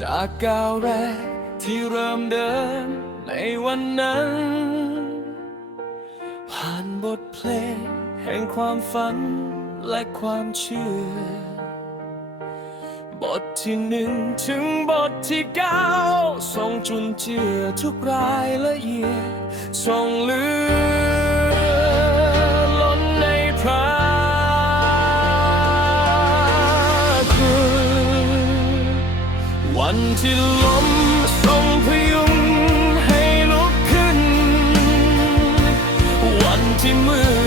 จากก้าวแรกที่เริ่มเดินในวันนั้น ผ่านบทเพลงแห่งความฝันและความเชื่อ บทที่หนึ่งถึงบทที่เก้าทรงจุนเจือทุกรายละเอียดทรงเลือ ที่ลมส่งพยุงให้ลุกขึ้น วันที่มืด